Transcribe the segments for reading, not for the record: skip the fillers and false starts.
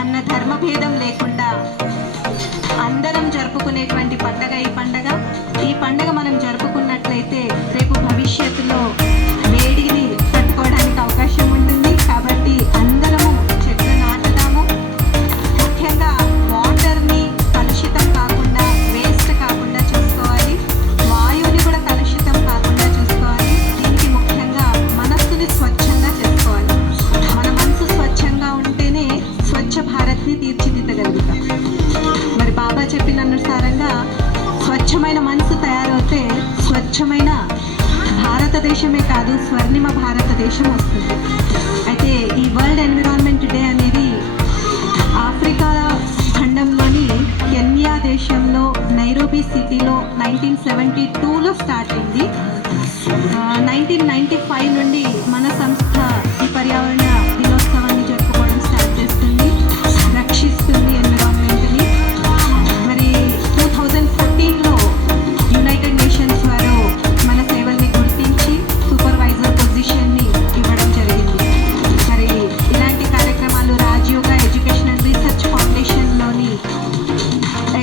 అన్న ధర్మభేదం లేకుండా అందరం జరుపుకునేటువంటి పండగ ఈ పండగ మనం జరుపుకున్నట్లయితే రేపు భవిష్యత్తులో వేడిని తట్టుకోవడానికి అవకాశం ఉంటుంది. కాబట్టి అందరము చెట్లు నాటుదాము. ముఖ్యంగా వాటర్ని కలుషితం కాకుండా, వేస్ట్ కాకుండా చూసుకోవాలి. వాయువుని కూడా కలుషితం కాకుండా చూసుకోవాలి. దీనికి ముఖ్యంగా మనస్సుని స్వచ్ఛంగా చేసుకోవాలి. మన మనసు స్వచ్ఛంగా ఉంటేనే స్వచ్ఛ భారత్ని తీర్చిదిద్దగలుగుతాం. మరి బాబా చెప్పిన అనుసారంగా స్వచ్ఛమైన మనసు తయారవుతే స్వచ్ఛమైన భారతదేశమే కాదు, స్వర్ణిమ భారతదేశం వస్తుంది. అయితే ఈ వరల్డ్ ఎన్విరాన్మెంట్ డే అనేది ఆఫ్రికా ఖండంలోని కెన్యా దేశంలో నైరోబీ సిటీలో 1972లో స్టార్ట్ అయింది. 1995 నుండి మన సంస్థ ఈ పర్యావరణ దినోత్సవాన్ని జరుపుకోవడం స్టార్ట్ చేస్తుంది, రక్షిస్తుంది ఎన్విరాన్మెంట్ని. మరి 2014లో యునైటెడ్ నేషన్స్ వారు మన సేవల్ని గుర్తించి సూపర్వైజర్ పొజిషన్ని ఇవ్వడం జరిగింది. మరి ఇలాంటి కార్యక్రమాలు రాజయోగ ఎడ్యుకేషనల్ రీసెర్చ్ ఫౌండేషన్లోని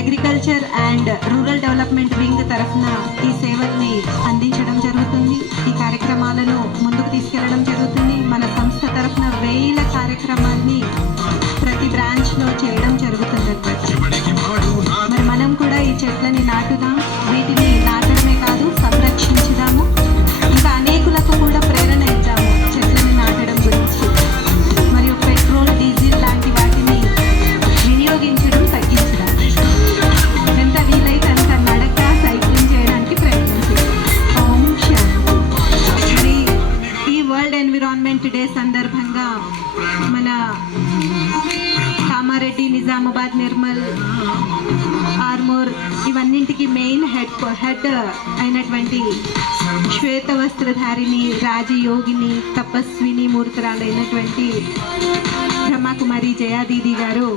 agriculture and rural development wing తరఫున ఈ సేవల్ని అందించడం జరుగుతుంది. ఈ కార్యక్రమాలను ముందుకు తీసుకెళ్లడం జరుగుతుంది. మన సంస్థ తరఫున వేల కార్యక్రమాల్ని ప్రతి బ్రాంచ్లో చేయడం జరుగుతుంది. మరి మనం కూడా ఈ చెట్లని నాటుదాం. వీటిని నాటడమే కాదు, సంరక్షించుదాము. ఇంకా అనేకులకు కూడా ప్రేరణ ఇద్దాము చెట్లని నాటడం గురించి. మరియు పెట్రోల్, డీజిల్ లాంటి వాటిని వినియోగించడం తగ్గించడం. ఎంత వీలైతే అంత నడక, సైక్లింగ్ చేయడానికి ప్రయత్నించాలి. ఓం శాంతి. మరి ఈ వరల్డ్ ఎన్విరాన్మెంట్ డే సందర్భంగా మన కామారెడ్డి, నిజామాబాద్, నిర్మల్, ఆర్మూర్ ఇవన్నింటికి మెయిన్ హెడ్ అయినటువంటి శ్వేత వస్త్రధారిణి, రాజయోగిని, తపస్విని మూర్తురాలైనటువంటి బ్రహ్మకుమారి జయాదీది గారు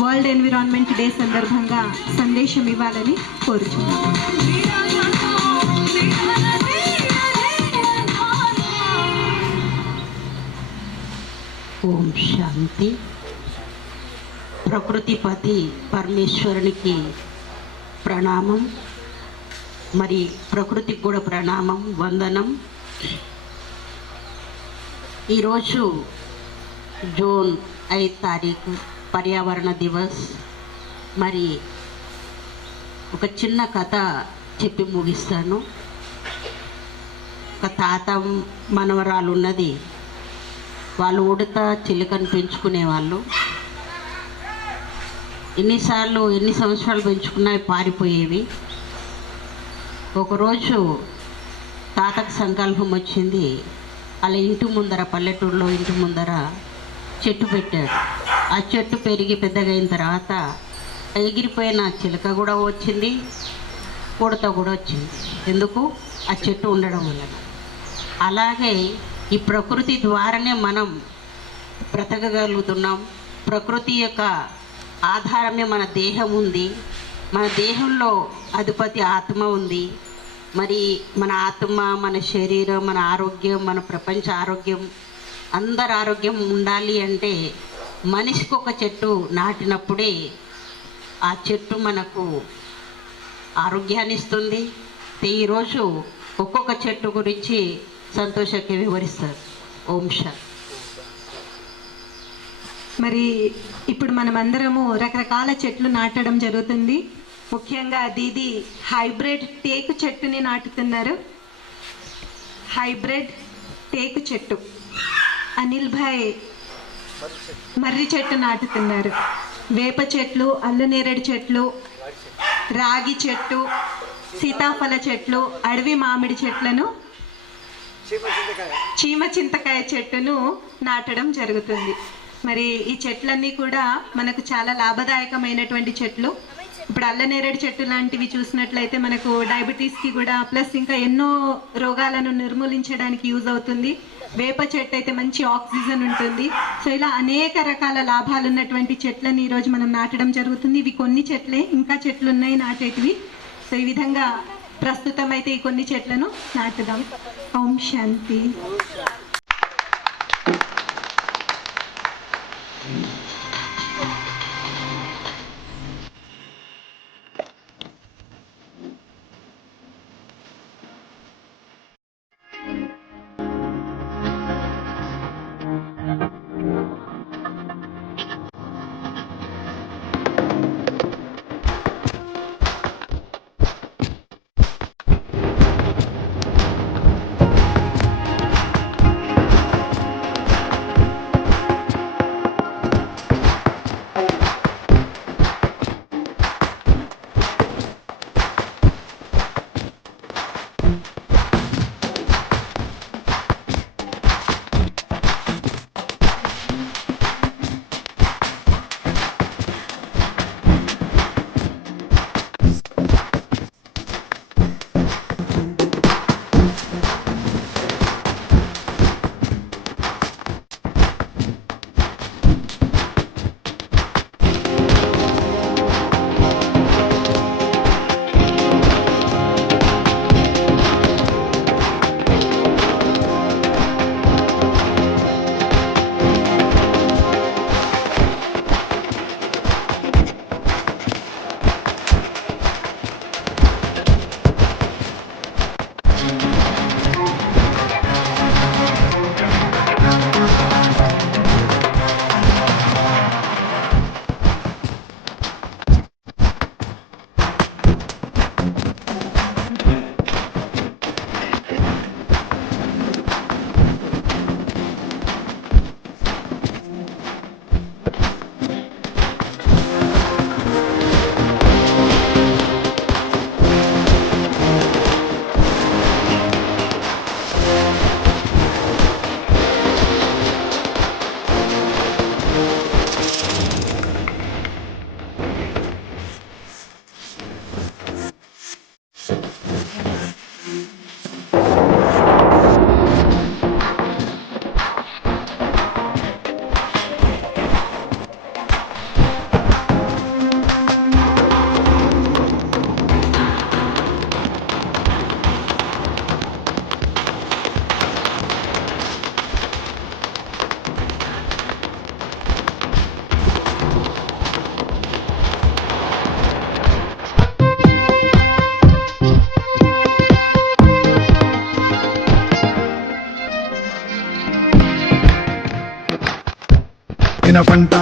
వరల్డ్ ఎన్విరాన్మెంట్ డే సందర్భంగా సందేశం ఇవ్వాలని కోరుచున్నాను. ఓం శాంతి. ప్రకృతిపతి పరమేశ్వరునికి ప్రణామం. మరి ప్రకృతికి కూడా ప్రణామం, వందనం. ఈరోజు జూన్ 5 తారీఖు పర్యావరణ దివస్. మరి ఒక చిన్న కథ చెప్పి ముగిస్తాను. ఒక తాత మనవరాలు ఉన్నది. వాళ్ళు ఉడత చిలుకని పెంచుకునేవాళ్ళు. ఎన్ని సంవత్సరాలు పెంచుకున్నా పారిపోయేవి. ఒకరోజు తాతకు సంకల్పం వచ్చింది. అలా ఇంటి ముందర, పల్లెటూరులో ఇంటి ముందర చెట్టు పెట్టాడు. ఆ చెట్టు పెరిగి పెద్దగా అయిన తర్వాత ఎగిరిపోయిన చిలుక కూడా వచ్చింది, ఉడత కూడా వచ్చింది. ఎందుకు? ఆ చెట్టు ఉండడం వల్ల. అలాగే ఈ ప్రకృతి ద్వారానే మనం బ్రతకగలుగుతున్నాం. ప్రకృతి యొక్క ఆధారమే మన దేహం ఉంది. మన దేహంలో అధిపతి ఆత్మ ఉంది. మరి మన ఆత్మ, మన శరీరం, మన ఆరోగ్యం, మన ప్రపంచ ఆరోగ్యం, అందరి ఆరోగ్యం ఉండాలి అంటే మనిషికి ఒక చెట్టు నాటినప్పుడే ఆ చెట్టు మనకు ఆరోగ్యాన్ని ఇస్తుంది. ఈరోజు ఒక్కొక్క చెట్టు గురించి సంతోషంగా వివరిస్తారు. ఓం శాంతి. మరి ఇప్పుడు మనమందరము రకరకాల చెట్లు నాటడం జరుగుతుంది. ముఖ్యంగా దీది హైబ్రిడ్ టేకు చెట్టుని నాటుతున్నారు. హైబ్రిడ్ టేకు చెట్టు. అనిల్ భాయ్ మర్రి చెట్టు నాటుతున్నారు. వేప చెట్లు, అల్లనేరేడు చెట్లు, రాగి చెట్టు, సీతాఫల చెట్లు, అడవి మామిడి చెట్లను, చీమ చింతకాయ చెట్టును నాటడం జరుగుతుంది. మరి ఈ చెట్లన్నీ కూడా మనకు చాలా లాభదాయకమైనటువంటి చెట్లు. ఇప్పుడు అల్లనేరేడు చెట్టు లాంటివి చూసినట్లయితే మనకు డయాబెటీస్కి కూడా, ప్లస్ ఇంకా ఎన్నో రోగాలను నిర్మూలించడానికి యూజ్ అవుతుంది. వేప చెట్టు అయితే మంచి ఆక్సిజన్ ఉంటుంది. సో ఇలా అనేక రకాల లాభాలు ఉన్నటువంటి చెట్లను ఈరోజు మనం నాటడం జరుగుతుంది. ఇవి కొన్ని చెట్లే, ఇంకా చెట్లు ఉన్నాయి నాటేటివి. సో ఈ విధంగా ప్రస్తుతం అయితే ఈ కొన్ని చెట్లను నాటుదాం. ఓం శాంతి. పంట